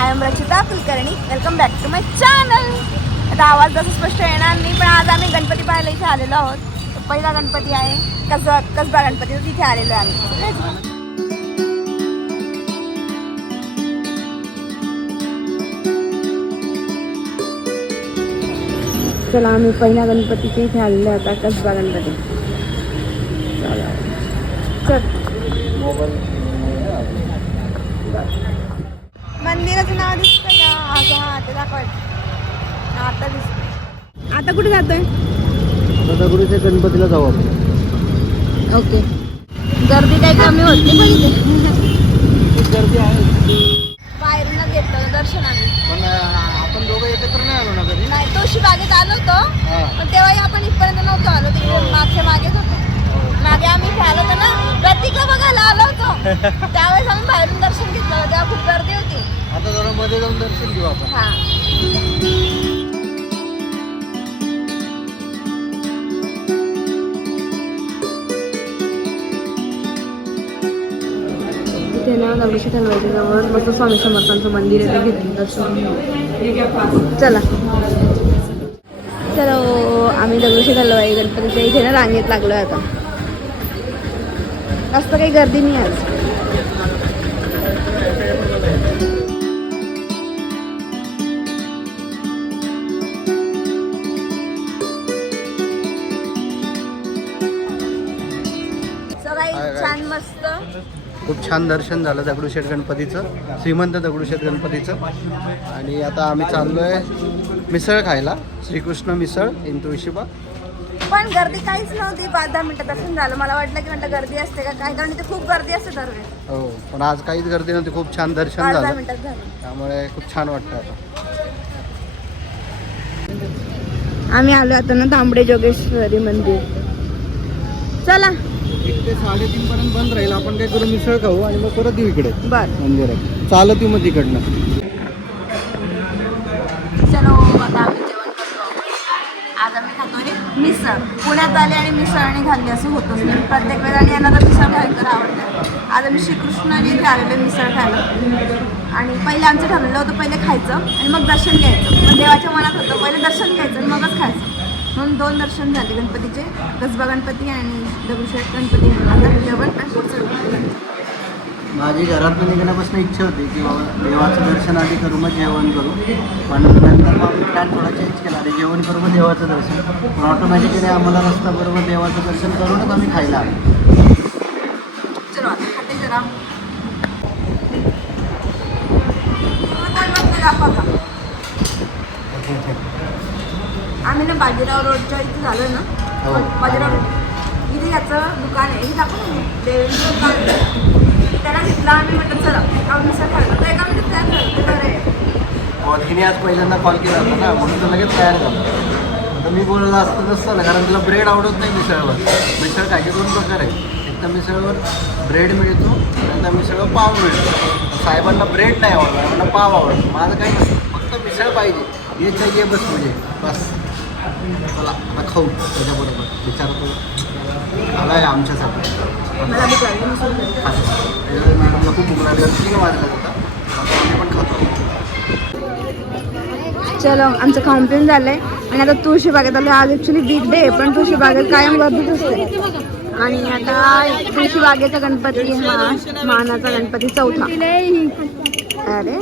I am Rachita Kulkarni. Welcome back to my channel आता आवाज जसं स्पष्ट येणार नाही पण आज आम्ही गणपती पाहायला इथे आलेलो आहोत. पहिला गणपती आहे. कसबा कसबा गणपती तर तिथे आलेलो आहे आम्ही. चला आम्ही पहिल्या गणपतीच्या इथे आलेलो आता कसबा गणपती. चला मंदिराचं नाव दिसतं का अगं हा ते दाखवायचं हा, आता दिसतं आता कुठे जातोय. दगडूच्या गणपतीला जाऊ आपण. ओके. गर्दी काही कमी होत नाही पण इथे. खूप गर्दी आहे. बाहेरूनच घेतलं दर्शनाने. पण आपण दोघं एकत्र नाही आलो ना कधी? नाही तुळशी बागेत आलो होतो. हा. पण तेव्हाही आपण इथपर्यंत नव्हतो आलो. तिकडे मागच्या मागेच होतो. मागे आम्ही इथे आलो होतो ना प्रतीकला बघायला आलो होतो. त्यावेळेस आम्ही बाहेरून दर्शन घेतलं. तेव्हा खूप गर्दी होती. आता जरा मध्ये जाऊन दर्शन घेऊ आपण. हा. इथे ना दगडूशेठ हलवाईच्या जवळ. मस्त स्वामी समर्थांचं मंदिर आहे ते घेतलं दर्शन चला. चलो आम्ही दगडूशेठ हलवाई गणपतीच्या इथे ना रांगेत लागलो आता. जास्त काही गर्दी नाही आज. छान मस्त. खूप छान दर्शन झालं दगडूशेठ गणपतीचं श्रीमंत दगडूशेठ गणपतीचं. आणि आता आम्ही चाललोय मिसळ खायला श्रीकृष्ण मिसळ इन तुळशीबाग पण गर्दी काहीच नव्हती पाच दहा मिनिटं दर्शन झालं. मला वाटलं की म्हटलं गर्दी असते का काय कारण इथे खूप गर्दी असते दरवेळेस हो पण आज काहीच गर्दी नव्हती खूप छान दर्शन पाच दहा झालं. मिनिटात झालं. त्यामुळे खूप छान वाटतं आता. आम्ही आलो आता ना तांबडे जोगेश्वरी मंदिर. चला. एक ते साडेतीन पर्यंत बंद राहील. आपण काय करू मिसळ खाऊ आणि मग परत येऊ इकडे. बर. मंदिरात. चालत येऊ मग तिकडनं. चलो आता आम्ही जेवण करतो. आज आम्ही खातोय मिसळ. पुण्यात आले आणि मिसळ आणि खाल्ली असं होतच नाही. प्रत्येक वेळेला आणि यांना तर मिसळ भयंकर आवडतं. आज आम्ही श्रीकृष्णाने आलेलो मिसळ खायला. आणि पहिले आमचं ठरलेलं होतं पहिले खायचं आणि मग दर्शन घ्यायचं. मग देवाच्या मनात होतं पहिले दर्शन घ्यायचं आणि मगच खायचं. म्हणून दोन दर्शन झाले. गणपतीचे. कसबा गणपती आणि दगडूशेठ गणपती आता जेवण आणि पुढचं जेवण. माझी घरात निघण्यापासून इच्छा होती की बाबा देवाचं दर्शन आधी करू मग जेवण करू. पण नंतर मग आम्ही प्लॅन थोडा चेंज केला. आणि जेवण करू मग देवाचं दर्शन. पण ऑटोमॅटिकली आम्हाला रस्ता बरोबर देवाचं दर्शन करूनच आम्ही खायला आलो. चलो आता खाते जरा. कोण का आम्ही ना बाजीराव रोडच्या इथे झालो ना. हो. बाजीराव रोड. इथे याचं दुकान आहे. इथे दाखव ना देवीचं दुकान आहे. त्याला घेतला आम्ही म्हटलं चला. खायला तर एका मिनिटात तयार झालं. ते बरं आहे. तिने आज पहिल्यांदा कॉल केला होता ना. म्हणून तो लगेच तयार झाला. तर मी बोलला असतं तसं झालं कारण तिला ब्रेड आवडत नाही मिसळवर. मिसळ खायचे दोन प्रकार आहे एक तर मिसळवर ब्रेड मिळतो आणि त्या मिसळवर पाव मिळतो. साहेबांना ब्रेड नाही आवडला मला पाव आवडतो. माझं काही नसतं. फक्त मिसळ पाहिजे. ये चाहिए बस म्हणजे. बस. चला आता खाऊ त्याच्याबरोबर विचारतो आला आहे आमच्यासाठी मॅडमला खूप भूक लागली तीन वाजला होता आम्ही पण खातो चलो आमचं खाऊन पिऊन झालंय. आणि आता तुळशी बागेत आलो आज ॲक्च्युली वीक डे पण तुळशी बागेत कायम गर्दीच असते. आणि आता तुळशी बागेचा गणपती हा मानाचा गणपती चौथा. अरे.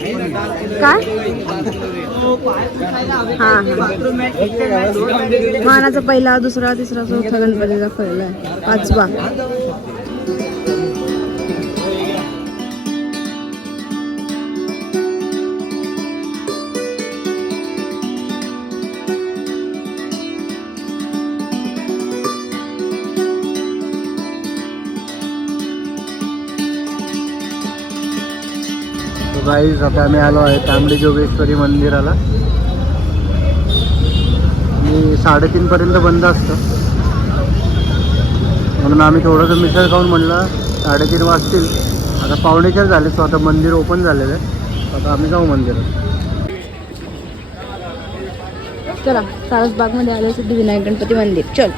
काय? हा हा. मानाचा पहिला दुसरा तिसरा चौथा गणपतीचा पहिला आहे. पाचवा. गाईज आता आम्ही आलो आहे तांबडी जोगेश्वरी मंदिराला. आणि साडेतीनपर्यंत बंद असतं. म्हणून आम्ही थोडंसं मिसळ खाऊन म्हणलं साडेतीन वाजतील. आता पावणेचार झाले सो आता मंदिर ओपन झालेलं आहे. आता आम्ही जाऊ मंदिरात. चला सारसबागमध्ये आलो सिद्धिविनायक गणपती मंदिर. चल.